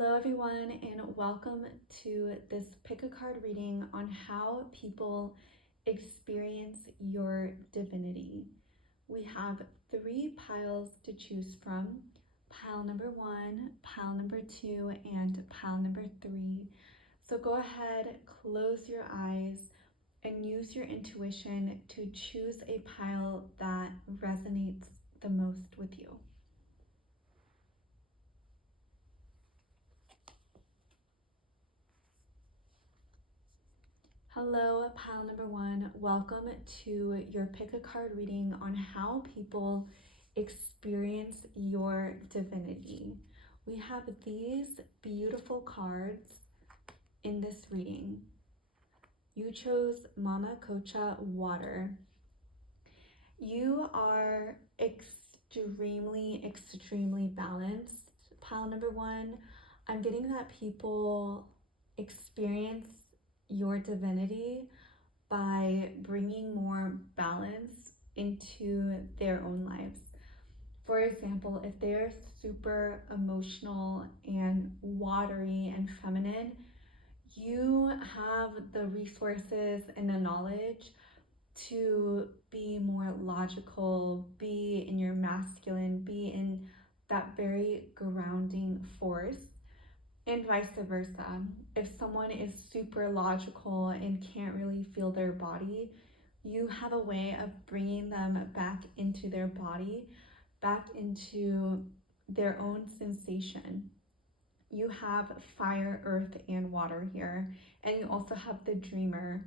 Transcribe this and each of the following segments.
Hello everyone, and welcome to this pick a card reading on how people experience your divinity. We have 3 piles to choose from: pile number 1, pile number 2, and pile number 3. So go ahead, close your eyes, and use your intuition to choose a pile that resonates the most with you. Hello, pile number 1. Welcome to your pick a card reading on how people experience your divinity. We have these beautiful cards in this reading. You chose Mama Cocha Water. You are extremely balanced. Pile number 1, I'm getting that people experience your divinity by bringing more balance into their own lives. For example, if they're super emotional and watery and feminine, you have the resources and the knowledge to be more logical, be in your masculine, be in that very grounding force. And vice versa. If someone is super logical and can't really feel their body, you have a way of bringing them back into their body, back into their own sensation. You have fire, earth, and water here, and you also have the dreamer.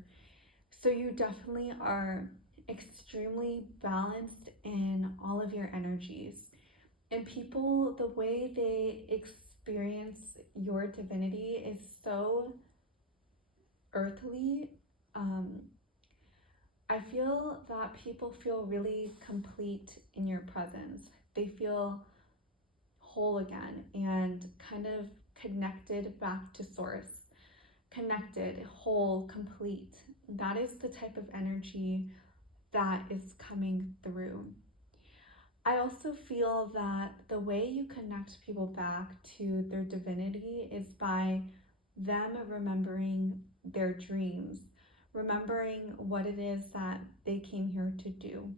So you definitely are extremely balanced in all of your energies. And people, the way they experience your divinity is so earthly. I feel that people feel really complete in your presence. They feel whole again and kind of connected back to source. Connected, whole, complete. That is the type of energy that is coming through. I also feel that the way you connect people back to their divinity is by them remembering their dreams, remembering what it is that they came here to do.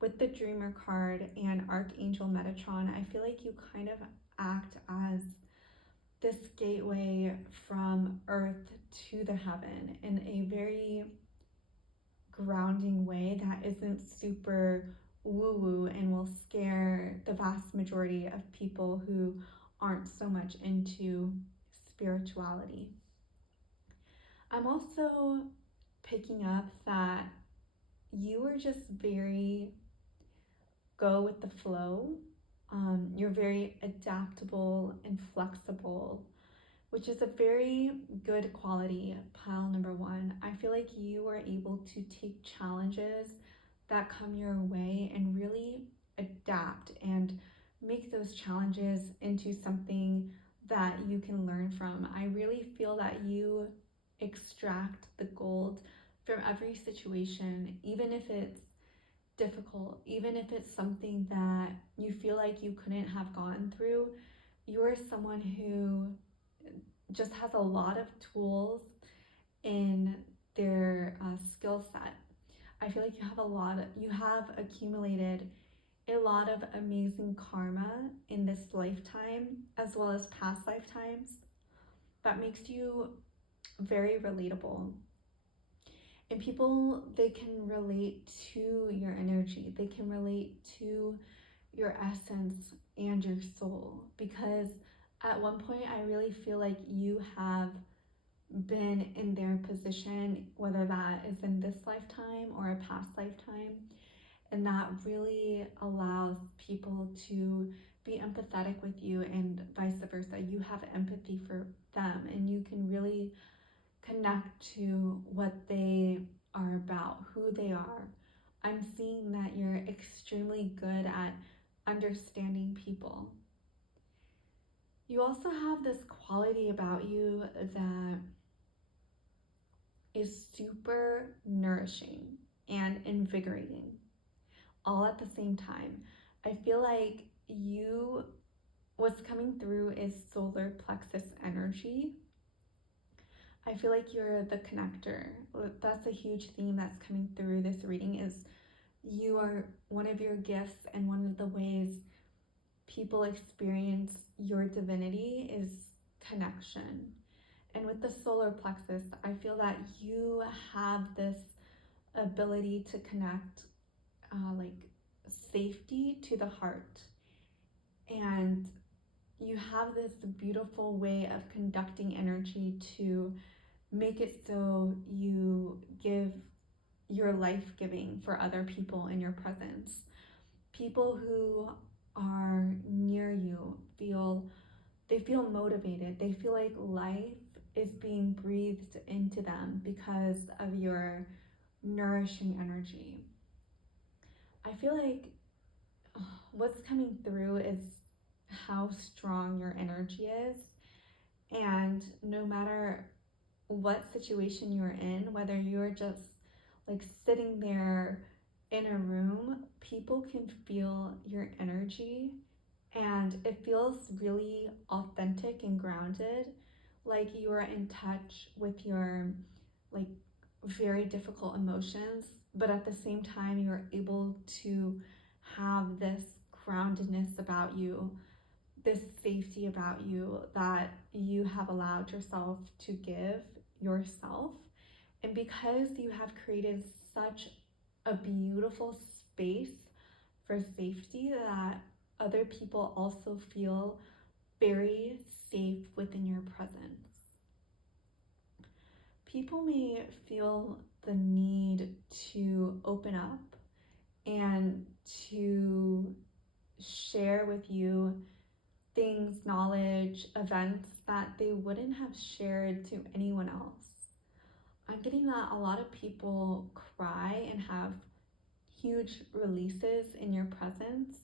With the Dreamer card and Archangel Metatron, I feel like you kind of act as this gateway from earth to the heaven in a very grounding way that isn't super woo-woo and will scare the vast majority of people who aren't so much into spirituality. I'm also picking up that you are just very go with the flow. You're very adaptable and flexible, which is a very good quality, pile number 1. I feel like you are able to take challenges that come your way and really adapt and make those challenges into something that you can learn from. I really feel that you extract the gold from every situation, even if it's difficult, even if it's something that you feel like you couldn't have gone through. You're someone who just has a lot of tools in their skill set. I feel like you have accumulated a lot of amazing karma in this lifetime as well as past lifetimes that makes you very relatable. And people, they can relate to your energy. They can relate to your essence and your soul, because at one point I really feel like you have been in their position, whether that is in this lifetime or a past lifetime, and that really allows people to be empathetic with you and vice versa. You have empathy for them and you can really connect to what they are about, who they are. I'm seeing that you're extremely good at understanding people. You also have this quality about you that is super nourishing and invigorating all at the same time. I feel like you what's coming through is solar plexus energy. I feel like you're the connector. That's a huge theme that's coming through this reading, is you are one of your gifts, and one of the ways people experience your divinity is connection. And with the solar plexus, I feel that you have this ability to connect like safety to the heart. And you have this beautiful way of conducting energy to make it so you give your life giving for other people in your presence. People who are near you feel motivated. They feel like life is being breathed into them because of your nourishing energy. I feel like what's coming through is how strong your energy is, and no matter what situation you're in, whether you're just like sitting there in a room, people can feel your energy, and it feels really authentic and grounded, like you are in touch with your like very difficult emotions, but at the same time you're able to have this groundedness about you, this safety about you that you have allowed yourself to give yourself. And because you have created such a beautiful space for safety, that other people also feel very safe within your presence. People may feel the need to open up and to share with you things, knowledge, events that they wouldn't have shared to anyone else. I'm getting that a lot of people cry and have huge releases in your presence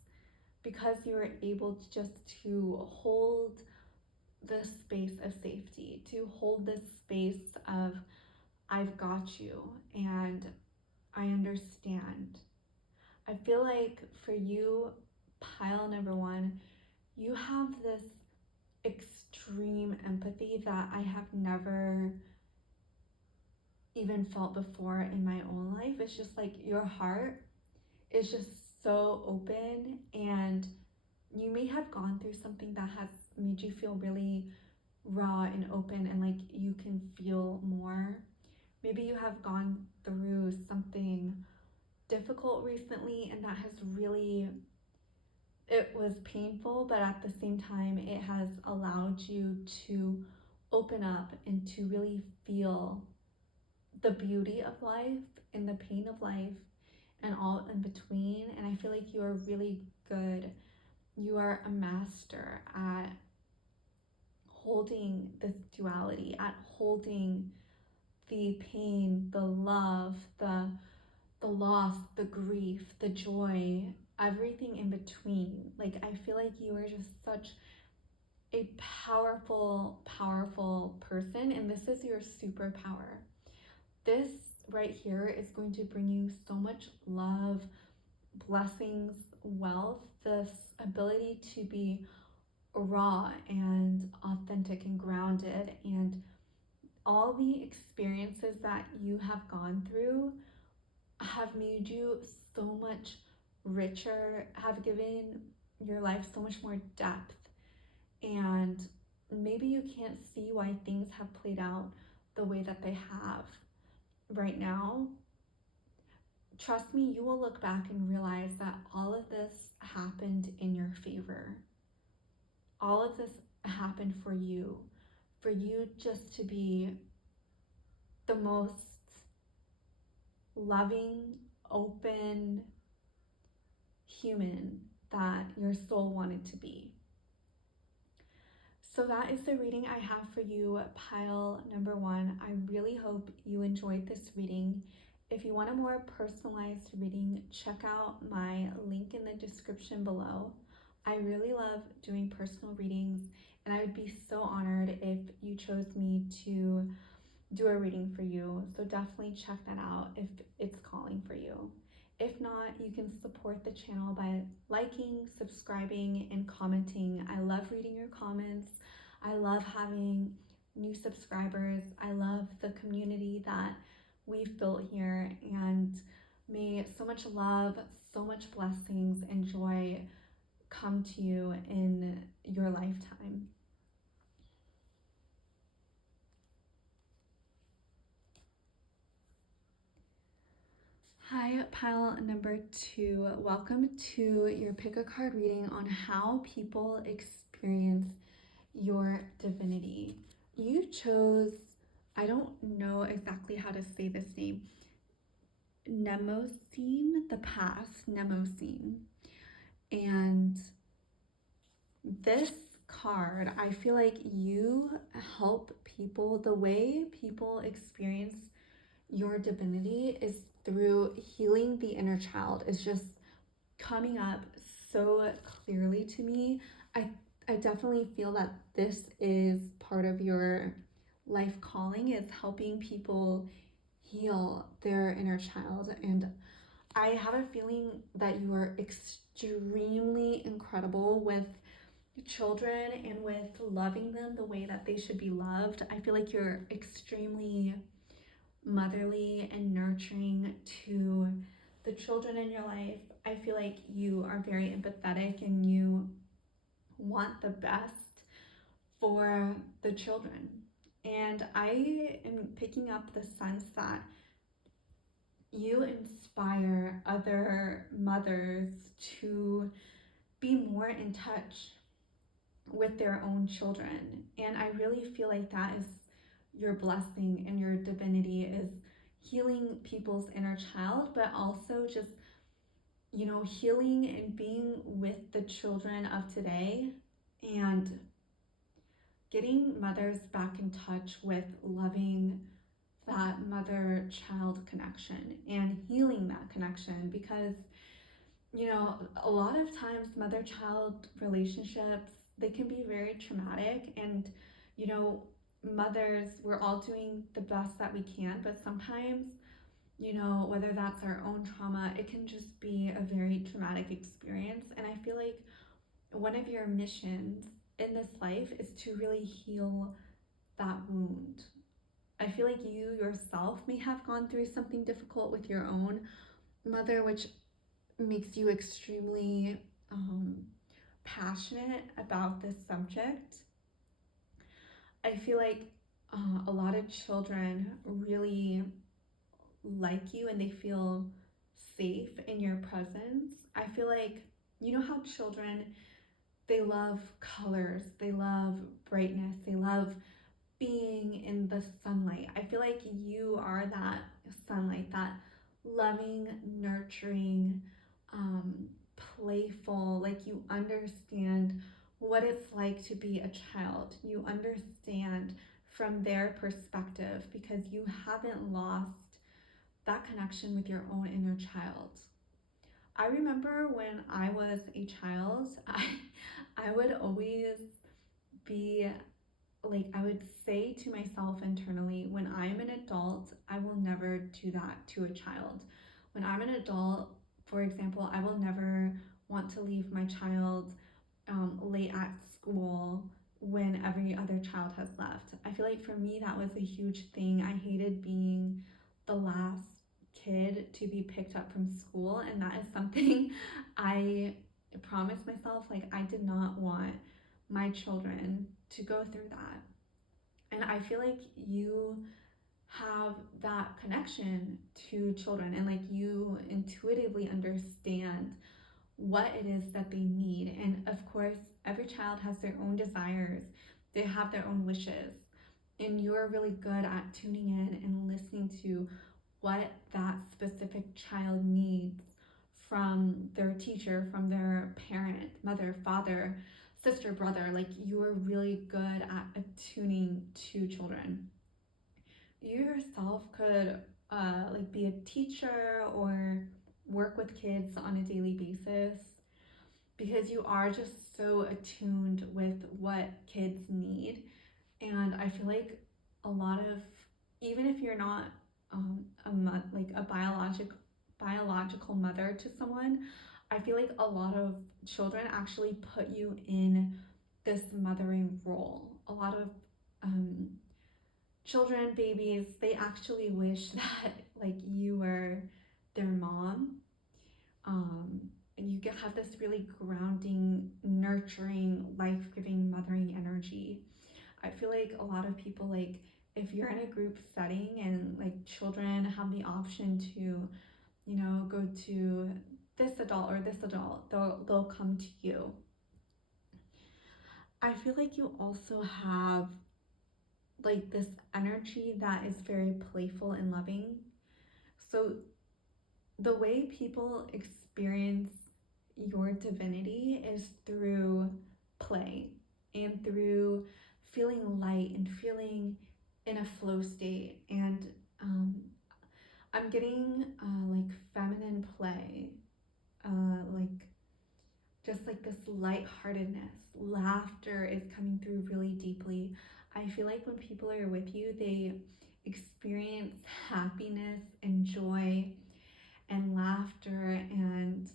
because you are able to just to hold this space of safety, to hold this space of I've got you and I understand. I feel like for you, pile number one, you have this extreme empathy that I have never even felt before in my own life. It's just like your heart is just so open, and you may have gone through something that has made you feel really raw and open, and like you can feel more. Maybe you have gone through something difficult recently, and that has really, it was painful, but at the same time it has allowed you to open up and to really feel the beauty of life and the pain of life and all in between. And I feel like you are really good. You are a master at holding this duality, at holding the pain, the love, the loss, the grief, the joy, everything in between. Like, I feel like you are just such a powerful, powerful person, and this is your superpower. This right here is going to bring you so much love, blessings, wealth, this ability to be raw and authentic and grounded, and all the experiences that you have gone through have made you so much richer, have given your life so much more depth. And maybe you can't see why things have played out the way that they have right now. Trust me, you will look back and realize that all of this happened in your favor. All of this happened for you just to be the most loving, open human that your soul wanted to be. So that is the reading I have for you, pile number one. I really hope you enjoyed this reading. If you want a more personalized reading, check out my link in the description below. I really love doing personal readings, and I would be so honored if you chose me to do a reading for you. So definitely check that out if it's calling for you. If not, you can support the channel by liking, subscribing, and commenting. I love reading your comments. I love having new subscribers. I love the community that we've built here, and may so much love, so much blessings and joy come to you in your lifetime. Hi, pile number 2. Welcome to your pick a card reading on how people experience your divinity. You chose, I don't know exactly how to say this name, Mnemosyne, the past, Mnemosyne. And this card, I feel like you help people. The way people experience your divinity is through healing the inner child. Is just coming up so clearly to me. I definitely feel that this is part of your life calling, is helping people heal their inner child. And I have a feeling that you are extremely incredible with children and with loving them the way that they should be loved. I feel like you're extremely motherly and nurturing to the children in your life. I feel like you are very empathetic and you want the best for the children. And I am picking up the sense that you inspire other mothers to be more in touch with their own children. And I really feel like that is your blessing and your divinity, is healing people's inner child, but also just, healing and being with the children of today and getting mothers back in touch with loving that mother-child connection and healing that connection. Because a lot of times mother-child relationships, they can be very traumatic, and mothers, we're all doing the best that we can, but sometimes whether that's our own trauma, it can just be a very traumatic experience. And I feel like one of your missions in this life is to really heal that wound. I feel like you yourself may have gone through something difficult with your own mother, which makes you extremely passionate about this subject. I feel like a lot of children really like you and they feel safe in your presence. I feel like, how children, they love colors, they love brightness, they love being in the sunlight. I feel like you are that sunlight, that loving, nurturing, playful, like you understand what it's like to be a child. You understand from their perspective because you haven't lost that connection with your own inner child. I remember when I was a child, I would always be like, I would say to myself internally, when I'm an adult, I will never do that to a child. When I'm an adult, for example, I will never want to leave my child late at school when every other child has left. I feel like for me, that was a huge thing. I hated being the last kid to be picked up from school, and that is something I promised myself, like I did not want my children to go through that. And I feel like you have that connection to children, and like you intuitively understand what it is that they need. And of course, every child has their own desires, they have their own wishes, and you're really good at tuning in and listening to what that specific child needs from their teacher, from their parent, mother, father, sister, brother. Like you are really good at attuning to children. You yourself could like be a teacher or work with kids on a daily basis because you are just so attuned with what kids need. And I feel like a lot of, even if you're not like a biologic biological mother to someone, I feel like a lot of children actually put you in this mothering role. A lot of children, babies, they actually wish that like you were their mom. And you have this really grounding, nurturing, life-giving, mothering energy. I feel like a lot of people, like, if you're in a group setting and like children have the option to, go to this adult or this adult, they'll come to you. I feel like you also have like this energy that is very playful and loving. So the way people experience your divinity is through play and through feeling light and feeling in a flow state. And I'm getting like feminine play, like just like this lightheartedness. Laughter is coming through really deeply. I feel like when people are with you, they experience happiness and joy and laughter. And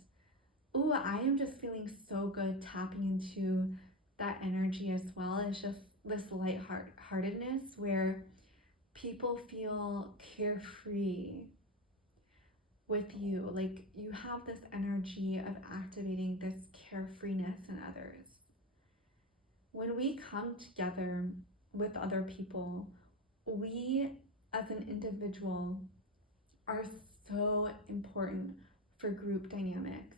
I am just feeling so good tapping into that energy as well. It's just this lightheartedness where people feel carefree with you. Like you have this energy of activating this carefreeness in others. When we come together with other people, we as an individual are so important for group dynamics.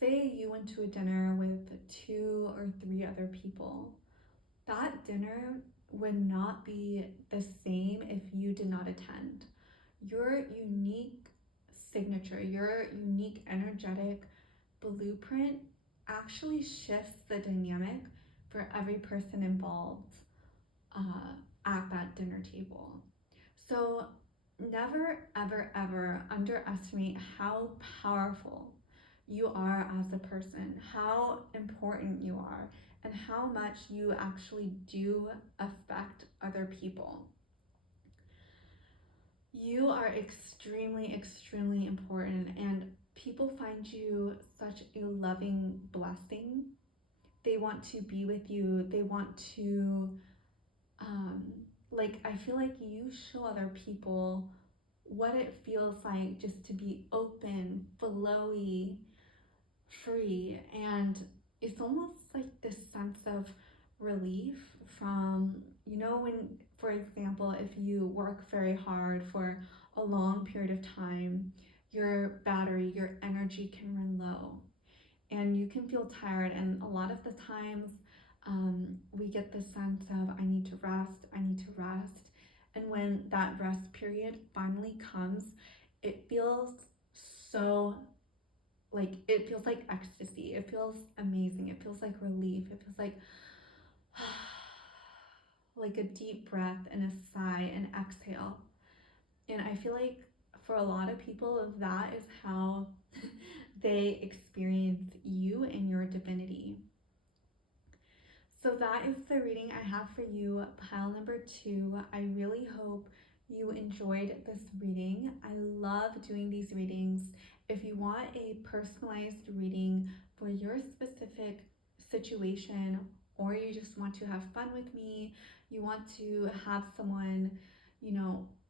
Say you went to a dinner with 2 or 3 other people. That dinner would not be the same if you did not attend. Your unique signature, your unique energetic blueprint actually shifts the dynamic for every person involved at that dinner table. So never, ever, ever underestimate how powerful you are as a person, how important you are, and how much you actually do affect other people. You are extremely, extremely important, and people find you such a loving blessing. They want to be with you. They want to, I feel like you show other people what it feels like just to be open, flowy, free. And it's almost like this sense of relief from, when, for example, if you work very hard for a long period of time, your battery, your energy can run low and you can feel tired. And a lot of the times we get the sense of, I need to rest, I need to rest. And when that rest period finally comes, it feels so it feels like ecstasy. It feels amazing. It feels like relief. It feels like a deep breath and a sigh and exhale. And I feel like for a lot of people, that is how they experience you and your divinity. So that is the reading I have for you, pile number 2. I really hope you enjoyed this reading. I love doing these readings. If you want a personalized reading for your specific situation, or you just want to have fun with me, you want to have someone,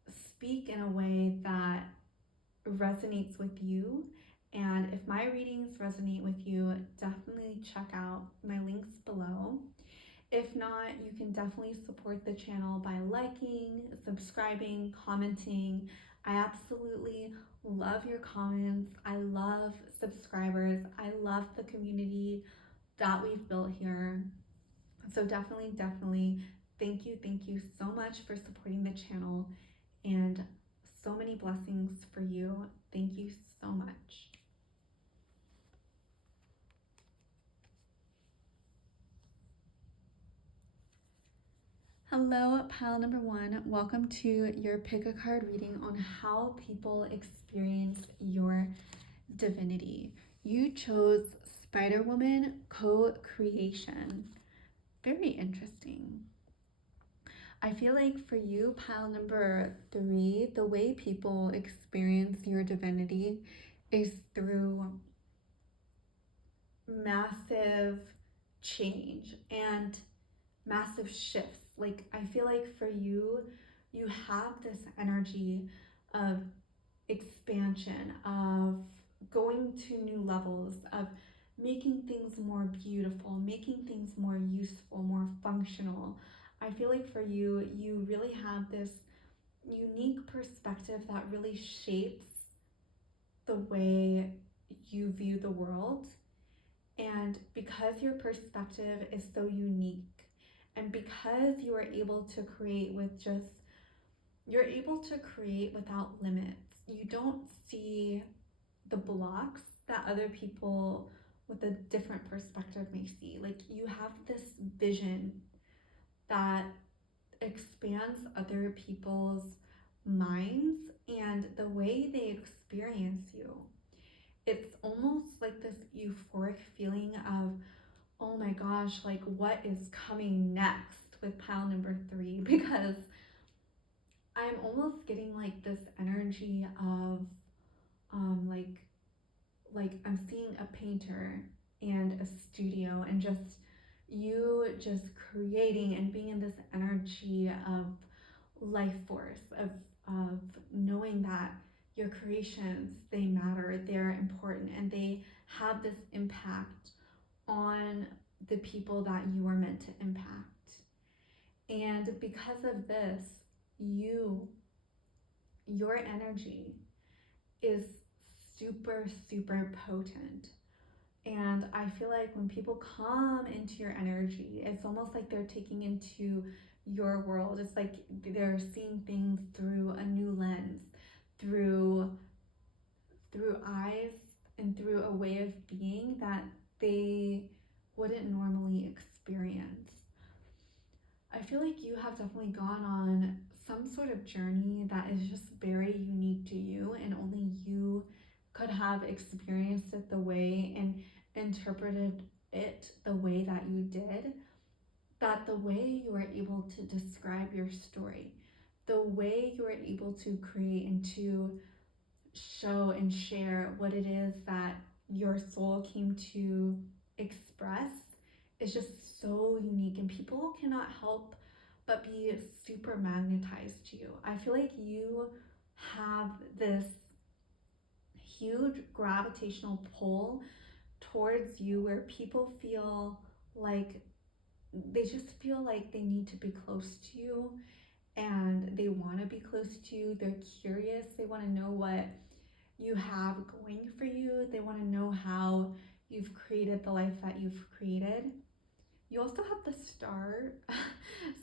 speak in a way that resonates with you, and if my readings resonate with you, definitely check out my links below. If not, you can definitely support the channel by liking, subscribing, commenting. I absolutely love your comments. I love subscribers. I love the community that we've built here. So definitely, thank you so much for supporting the channel, and so many blessings for you. Thank you so much. Hello, pile number 1. Welcome to your pick a card reading on how people experience your divinity. You chose Spider-Woman co-creation. Very interesting. I feel like for you, pile number 3, the way people experience your divinity is through massive change and massive shifts. Like, I feel like for you, you have this energy of expansion, of going to new levels, of making things more beautiful, making things more useful, more functional. I feel like for you, you really have this unique perspective that really shapes the way you view the world. And because your perspective is so unique, and because you are able to create with just, you're able to create without limits. You don't see the blocks that other people with a different perspective may see. Like, you have this vision that expands other people's minds and the way they experience you. It's almost like this euphoric feeling of, oh my gosh, like what is coming next with pile number 3? Because I'm almost getting like this energy of like I'm seeing a painter and a studio, and just you just creating and being in this energy of life force, of knowing that your creations, they matter, they're important, and they have this impact on the people that you are meant to impact. And because of this, your energy is super, super potent. And I feel like when people come into your energy, it's almost like they're taking into your world. It's like they're seeing things through a new lens, through eyes and through a way of being that they wouldn't normally experience. I feel like you have definitely gone on some sort of journey that is just very unique to you, and only you could have experienced it the way and interpreted it the way that you did. That the way you are able to describe your story, the way you are able to create and to show and share what it is that your soul came to express is just so unique, and people cannot help but be super magnetized to you. I feel like you have this huge gravitational pull towards you where people feel like they just feel like they need to be close to you, and they want to be close to you. They're curious, they want to know what you have going for you. They want to know how you've created the life that you've created. You also have the star.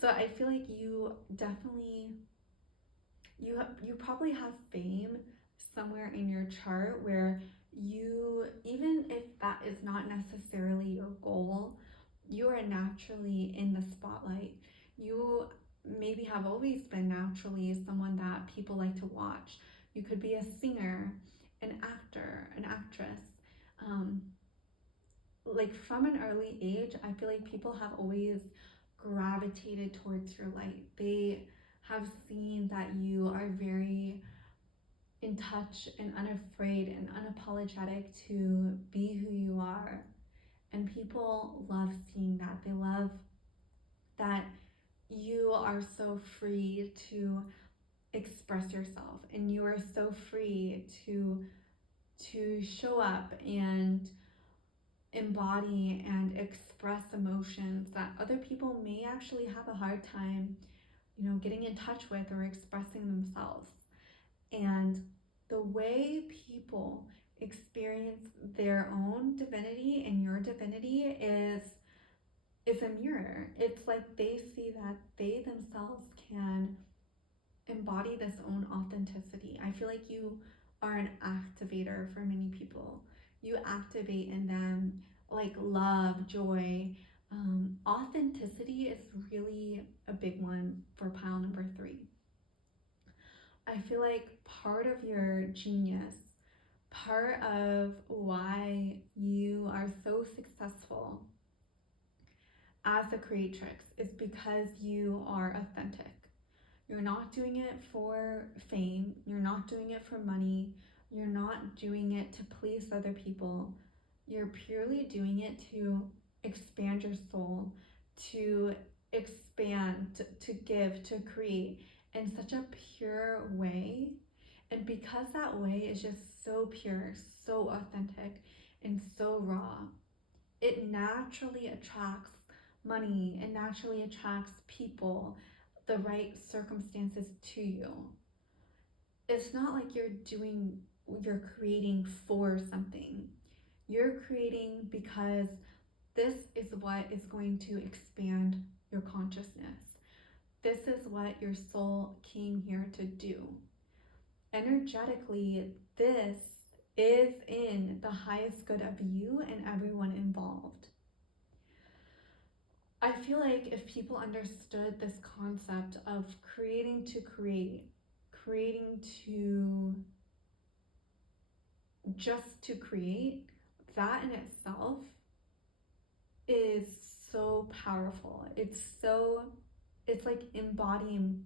So I feel like you definitely, you probably have fame somewhere in your chart where you, even if that is not necessarily your goal, you are naturally in the spotlight. You maybe have always been naturally someone that people like to watch. You could be a singer, an actor, an actress. Um, like from an early age, I feel like people have always gravitated towards your light. They have seen that you are very in touch and unafraid and unapologetic to be who you are. And people love seeing that. They love that you are so free to express yourself, and you are so free to show up and embody and express emotions that other people may actually have a hard time, getting in touch with or expressing themselves. And the way people experience their own divinity and your divinity is a mirror. It's like they see that they themselves can embody this own authenticity. I feel like you are an activator for many people. You activate in them like love, joy. Authenticity is really a big one for pile number 3. I feel like part of your genius, part of why you are so successful as a creatrix is because you are authentic. You're not doing it for fame, you're not doing it for money, you're not doing it to please other people. You're purely doing it to expand your soul, to expand, to give, to create in such a pure way. And because that way is just so pure, so authentic, and so raw, it naturally attracts money, it naturally attracts people, the right circumstances to you. It's not like you're creating for something. You're creating because this is what is going to expand your consciousness. This is what your soul came here to do. Energetically, this is in the highest good of you and everyone involved. I feel like if people understood this concept of creating to create, creating to just to create, that in itself is so powerful. It's like embodying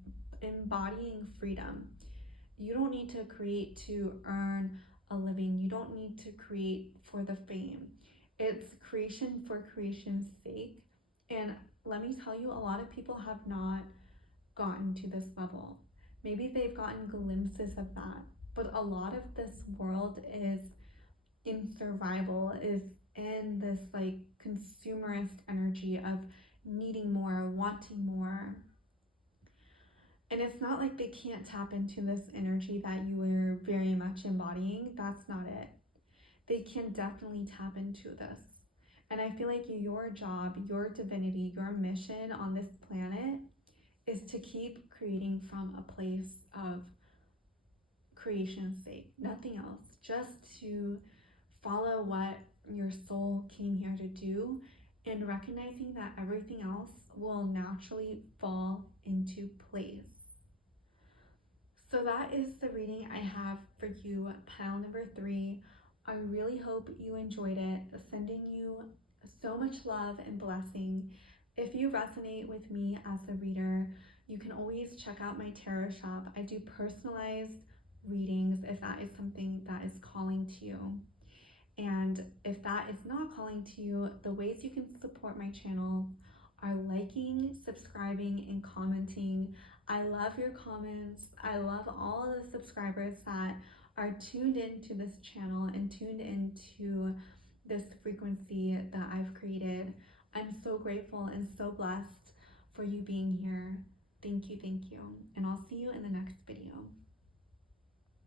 freedom. You don't need to create to earn a living. You don't need to create for the fame. It's creation for creation's sake. And let me tell you, a lot of people have not gotten to this level. Maybe they've gotten glimpses of that, but a lot of this world is in survival, is in this like consumerist energy of needing more, wanting more. And it's not like they can't tap into this energy that you are very much embodying. That's not it. They can definitely tap into this. And I feel like your job, your divinity, your mission on this planet is to keep creating from a place of creation's sake, nothing else, just to follow what your soul came here to do, and recognizing that everything else will naturally fall into place. So that is the reading I have for you, pile number 3. I really hope you enjoyed it. Sending you so much love and blessing. If you resonate with me as a reader, you can always check out my tarot shop. I do personalized readings if that is something that is calling to you. And if that is not calling to you, the ways you can support my channel are liking, subscribing, and commenting. I love your comments. I love all of the subscribers that are tuned into this channel and tuned into this frequency that I've created. I'm so grateful and so blessed for you being here. Thank you, and I'll see you in the next video.